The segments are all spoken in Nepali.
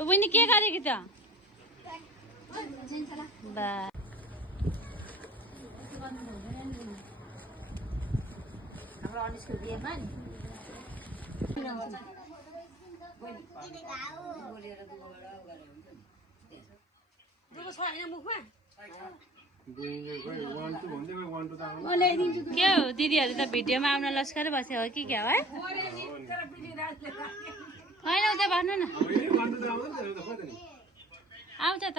बहिनी के गरेकी त बा हाम्रो अनिसको बिहेमा नि के हो दिदीहरू त भिडियोमा आउन लस्कर बस्यो हो कि क्या है होइन उता भन्नु न आउँछ त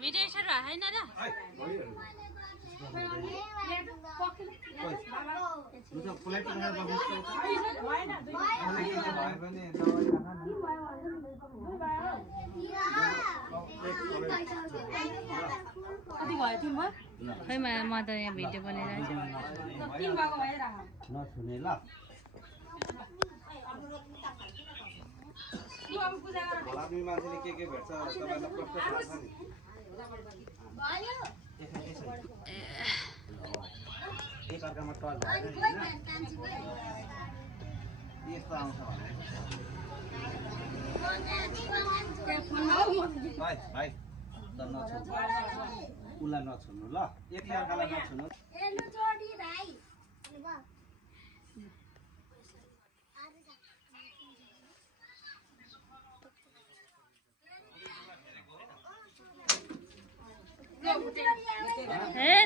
भिडियो स्टार्ट भयो होइन र खै म त यहाँ भिडियो बनाइरहेको मान्छेले के भेट्छ तपाईँलाई प्रश्न थाहा छ नि एकअर्कामा टच भएर यस्तो आउँछ भाइ भाइ उसलाई नछुन्नु ल एकले अर्कालाई नछुन्नु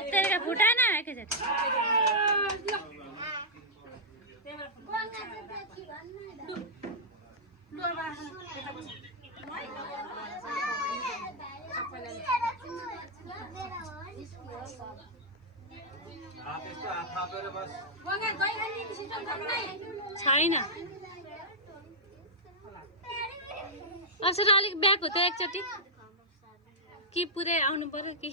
तेरे का फुटा ना है कैसे छैन अक्सर अलिक ब्याक हो त एकचोटि कि पुरै आउनु पर्यो कि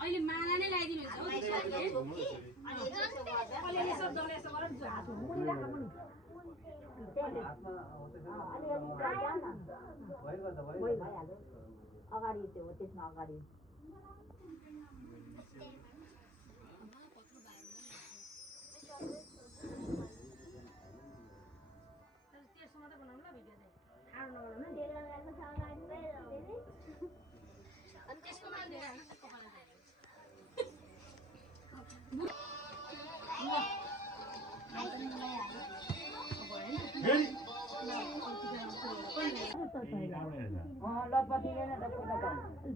अहिले माला नै लगाइदिनु अगाडि त्यो हो त्यसमा अगाडि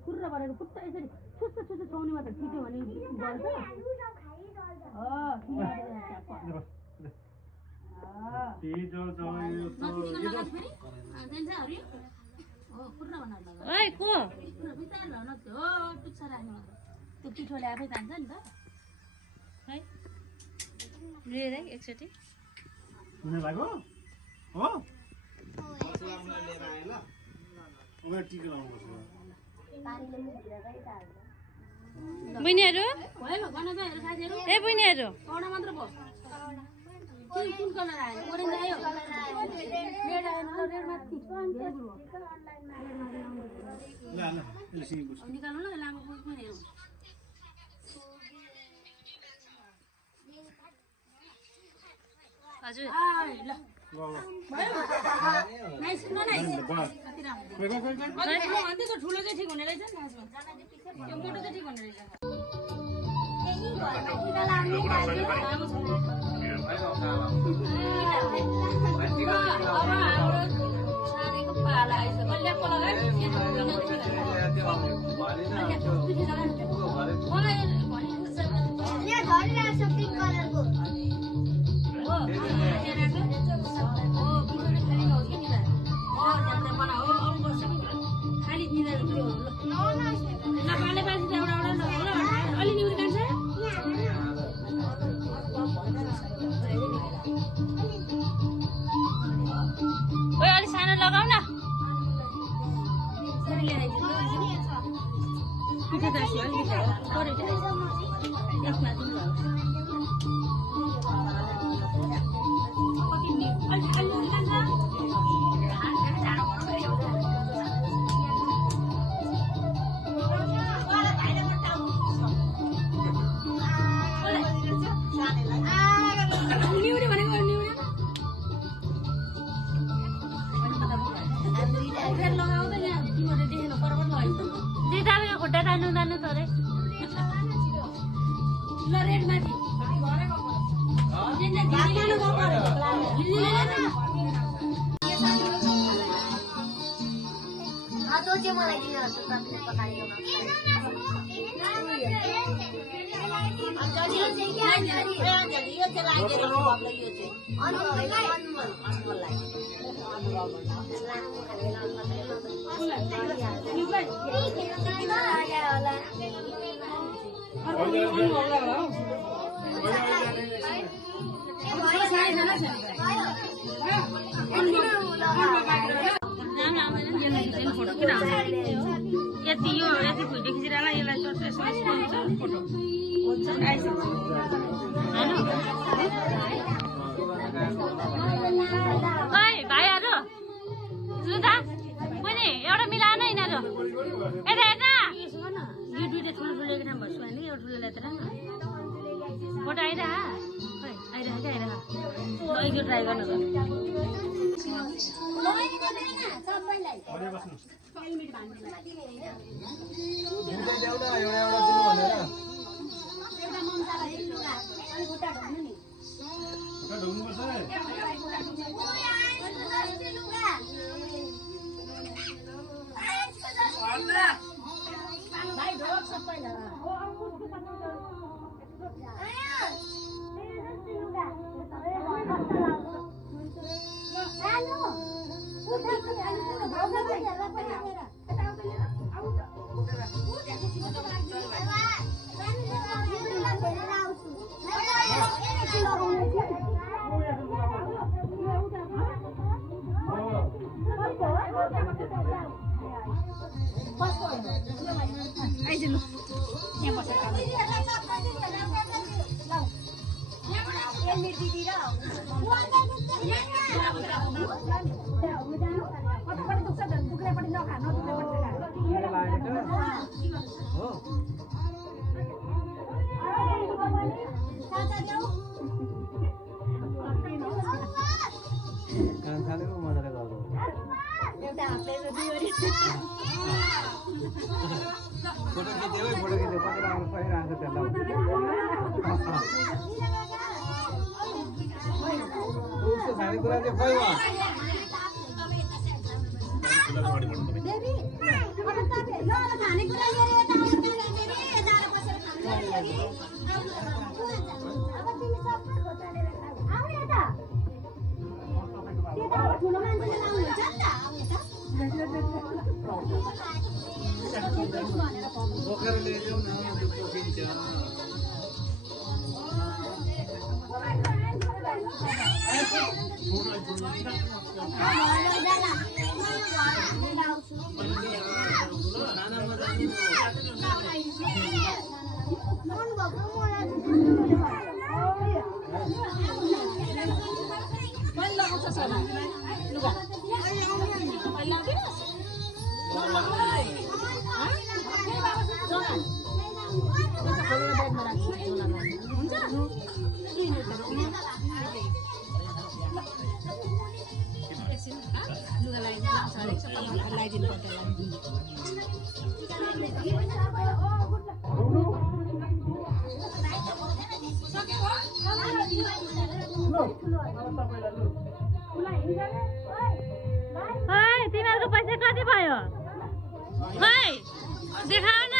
फुर्र गरेर फुट्टा यसरी छुस्स छुस्स छाउनेमा त छिट्यो भने बल्छ ओइ को त्यो पिठोले आफै जान्छ नि त है लिएर एकचोटि बहिनीहरू ए बहिनीहरू मात्र भयो कुन कलर आयो ओरेन्ज आयो रेड आयो रेड माथि निकाल्नु न लामो पनि हेरौँ हजुर ल ठुलो चाहिँ ठिक हुने रहेछ नि यो मोटो चाहिँ ठिक हुने रहेछ अलि सानो लगाऊ न चाहिँ मलाई दिनुहोस् तपाईँले पकाएको यति यो यति भिडियो खिचेर यसलाई फोटो भाइहरू सुधा पनि एउटा मिलाएन यिनीहरू यता हेर्न यो दुइटा ठुलो ठुलो ठाउँ भन्छु होइन एउटा ठुलो ल्याएर फोटो आइरह एकचोटि ट्राई गर्नु तिमीहरूको पैसा कति भयो खै देखाऊ न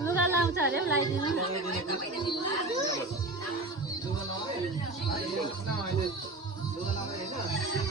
लुगा लाउँछ अरे लगाइदिनु लुगा लाउने होइन